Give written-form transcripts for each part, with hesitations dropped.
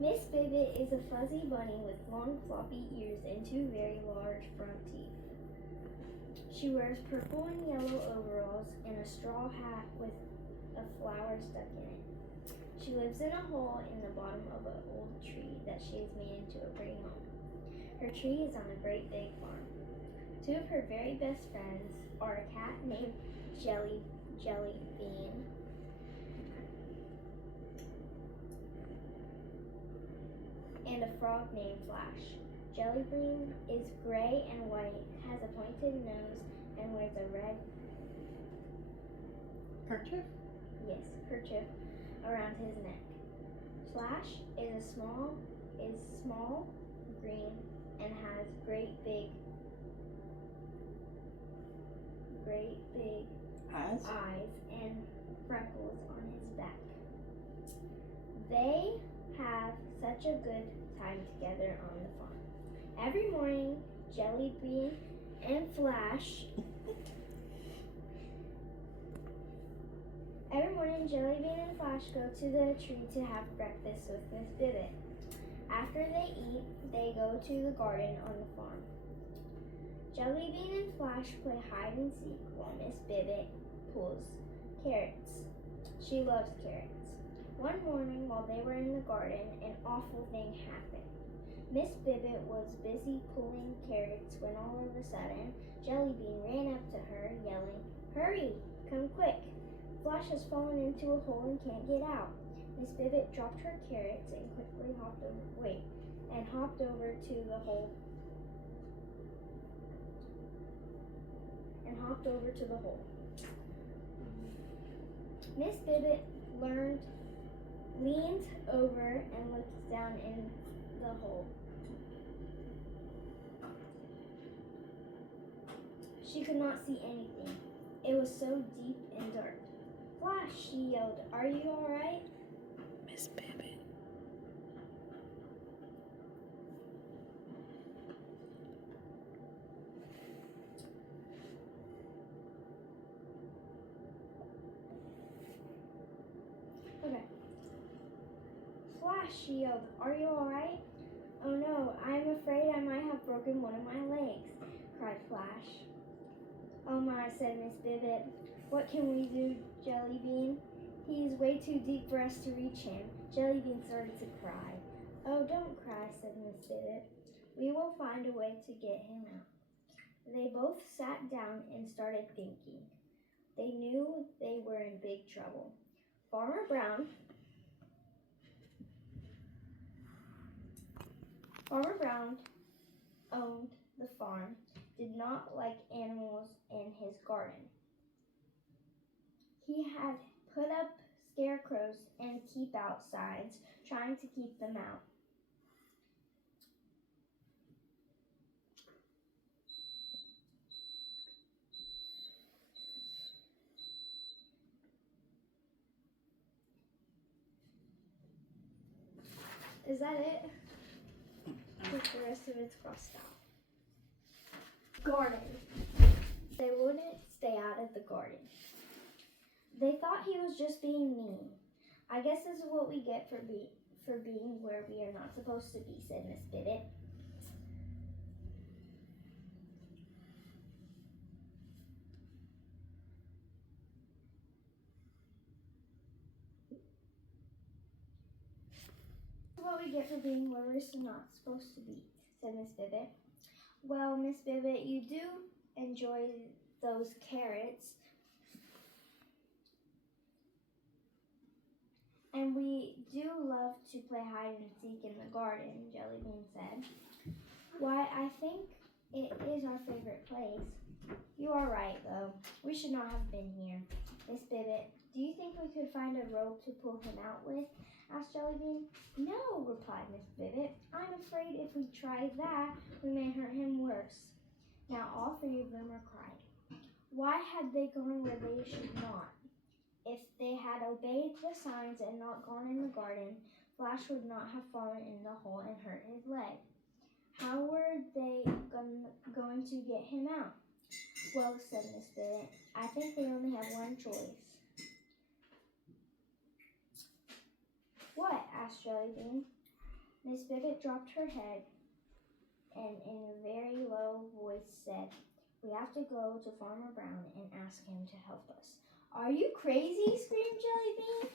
Miss Bibbit is a fuzzy bunny with long floppy ears and two very large front teeth. She wears purple and yellow overalls and a straw hat with a flower stuck in it. She lives in a hole in the bottom of an old tree that she has made into a pretty home. Her tree is on a great big farm. Two of her very best friends are a cat named Jellybean and a frog named Flash. Jellybean is gray and white, has a pointed nose, and wears a red Kerchief? kerchief around his neck. Flash is small, green, and has great big eyes and freckles on his back. They have such a good time together on the farm. Every morning, Jellybean and Flash go to the tree to have breakfast with Miss Bibbit. After they eat, they go to the garden on the farm. Jellybean and Flash play hide and seek while Miss Bibbit pulls carrots. She loves carrots. One morning while they were in the garden, an awful thing happened. Miss Bibbit was busy pulling carrots when all of a sudden, Jellybean ran up to her, yelling, "Hurry! Come quick! Flash has fallen into a hole and can't get out." Miss Bibbit dropped her carrots and quickly hopped over to the hole. Miss Bibbit leaned over and looked down in the hole. She could not see anything. It was so deep and dark. "Flash," she yelled, "are you all right?" Miss Bibbit. Okay. "Flash," she yelled, "are you all right?" "Oh no, I'm afraid I might have broken one of my legs," cried Flash. "Oh my," said Miss Bibbit. "What can we do, Jellybean? He's way too deep for us to reach him." Jellybean started to cry. "Oh, don't cry," said Miss Bibbit. "We will find a way to get him out." They both sat down and started thinking. They knew they were in big trouble. Farmer Brown owned the farm, did not like animals in his garden. He had put up scarecrows and keep out signs, trying to keep them out. Is that it? The rest of it's crossed out. Garden. They wouldn't stay out of the garden. They thought he was just being mean. "I guess this is what we get for being where we are not supposed to be," said Miss Bibbit. "What we get for being where we're not supposed to be," said Miss Bibbit. "Well, Miss Bibbit, you do enjoy those carrots, and we do love to play hide and seek in the garden," Jellybean said. "Why, I think it is our favorite place." "You are right, though. We should not have been here." "Miss Bibbit, do you think we could find a rope to pull him out with?" asked Jellybean. "No," replied Miss Bibbit. "I'm afraid if we try that, we may hurt him worse." Now all three of them were crying. Why had they gone where they should not? If they had obeyed the signs and not gone in the garden, Flash would not have fallen in the hole and hurt his leg. How were they going to get him out? "Well," said Miss Bibbit, "I think they only have one choice." "What?" asked Jellybean. Miss Bibbit dropped her head and in a very low voice said, "We have to go to Farmer Brown and ask him to help us." "Are you crazy?" screamed Jellybean.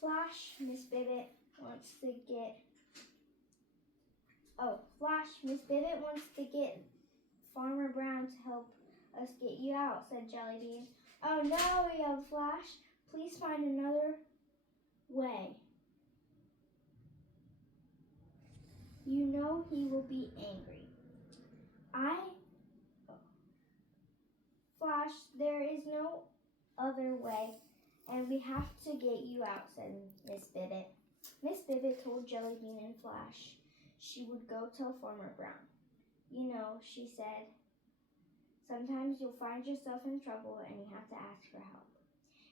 Flash, Miss Bibbit wants to get Farmer Brown to help us get you out," said Jellybean. "Oh no," yelled Flash. "Please find another way. You know he will be angry." "Flash, there is no other way, and we have to get you out," said Miss Bibbit. Miss Bibbit told Jellybean and Flash she would go tell Farmer Brown. "You know," she said, "sometimes you'll find yourself in trouble and you have to ask for help.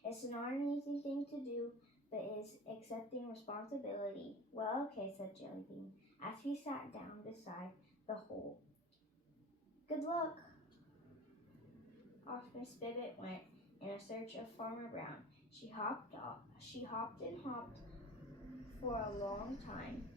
It's not an easy thing to do, but is accepting responsibility." "Well, okay," said Jellybean, as he sat down beside the hole. "Good luck." Off Miss Bibbit went in a search of Farmer Brown. She hopped and hopped for a long time.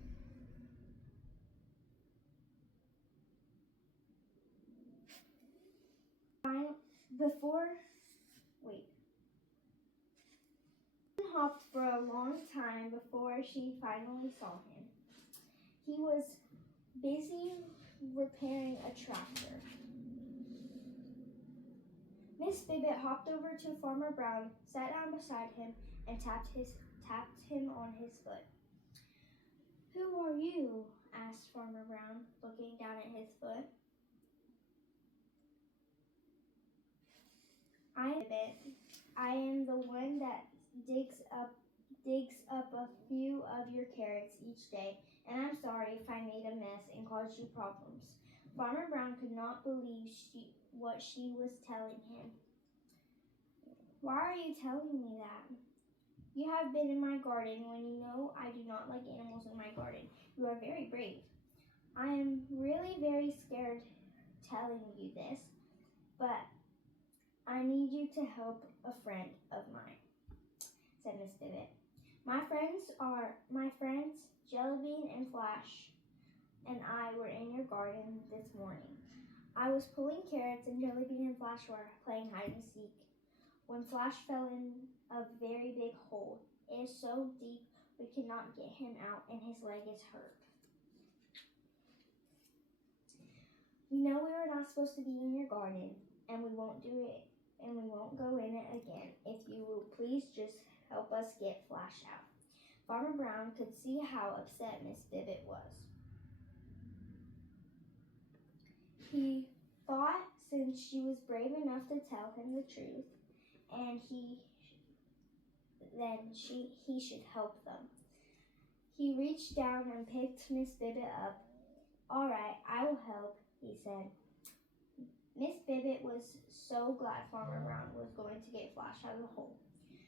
Hopped for a long time before she finally saw him. He was busy repairing a tractor. Miss Bibbit hopped over to Farmer Brown, sat down beside him, and tapped him on his foot. "Who are you?" asked Farmer Brown, looking down at his foot. "I am the one that digs up a few of your carrots each day, and I'm sorry if I made a mess and caused you problems." Farmer Brown could not believe what she was telling him. "Why are you telling me that? You have been in my garden when you know I do not like animals in my garden. You are very brave." "I am really very scared telling you this, but I need you to help a friend of mine," said Miss Bibbit. My friends Jellybean and Flash and I were in your garden this morning. I was pulling carrots and Jellybean and Flash were playing hide and seek when Flash fell in a very big hole. It is so deep we cannot get him out and his leg is hurt. We know we were not supposed to be in your garden and we won't do it and we won't go in it again. If you will please just help us get Flash out." Farmer Brown could see how upset Miss Bibbit was. He thought since she was brave enough to tell him the truth, and he should help them. He reached down and picked Miss Bibbit up. "All right, I will help," he said. Miss Bibbit was so glad Farmer Brown was going to get Flash out of the hole.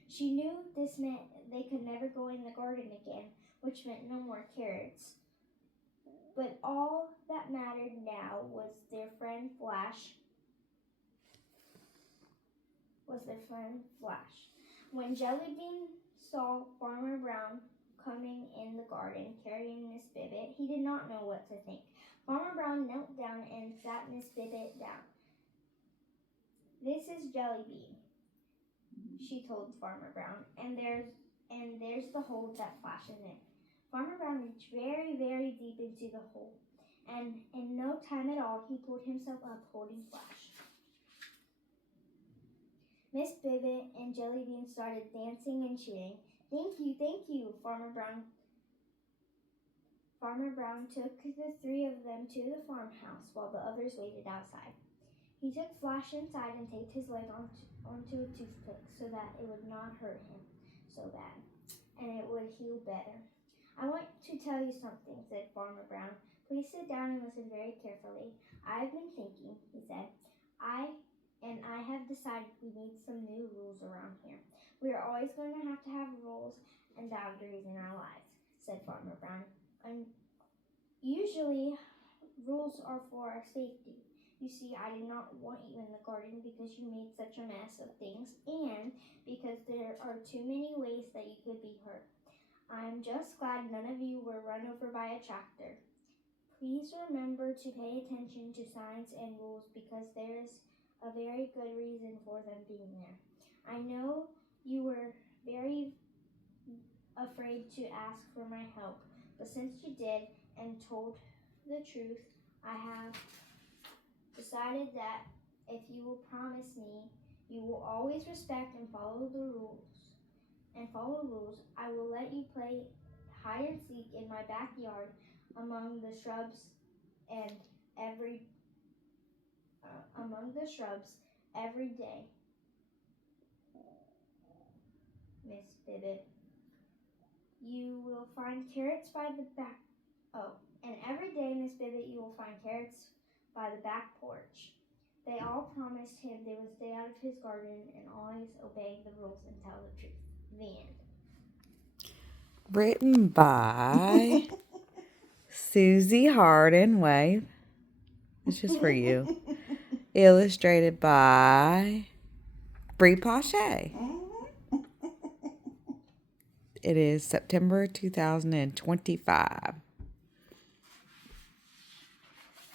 She knew this meant they could never go in the garden again, which meant no more carrots. But all that mattered now was their friend Flash. When Jellybean saw Farmer Brown coming in the garden carrying Miss Bibbit, he did not know what to think. Farmer Brown knelt down and sat Miss Bibbit down. "This is Jellybean," she told Farmer Brown, and there's the hole that Flash is in." Farmer Brown reached very, very deep into the hole, and in no time at all he pulled himself up holding Flash. Miss Bibbit and Jellybean started dancing and cheering. Thank you, Farmer Brown." Farmer Brown took the three of them to the farmhouse while the others waited outside. He took Flash inside and taped his leg onto a toothpick so that it would not hurt him so bad, and it would heal better. "I want to tell you something," said Farmer Brown. "Please sit down and listen very carefully. I've been thinking," he said. I have decided we need some new rules around here. We are always going to have rules and boundaries in our lives," said Farmer Brown. "And usually, rules are for our safety. You see, I did not want you in the garden because you made such a mess of things and because there are too many ways that you could be hurt. I'm just glad none of you were run over by a tractor. Please remember to pay attention to signs and rules because there is a very good reason for them being there. I know you were very afraid to ask for my help, but since you did and told the truth, I have decided that if you will promise me you will always respect and follow the rules, I will let you play hide and seek in my backyard among the shrubs and every every day, Miss Bibbit. You will find carrots by the back. Oh, and every day, Miss Bibbit, you will find carrots by the back porch. They all promised him they would stay out of his garden and always obey the rules and tell the truth. The end. Written by Susie Hardin. Wave. It's just for you. Illustrated by Bree Pache. It is September 2025.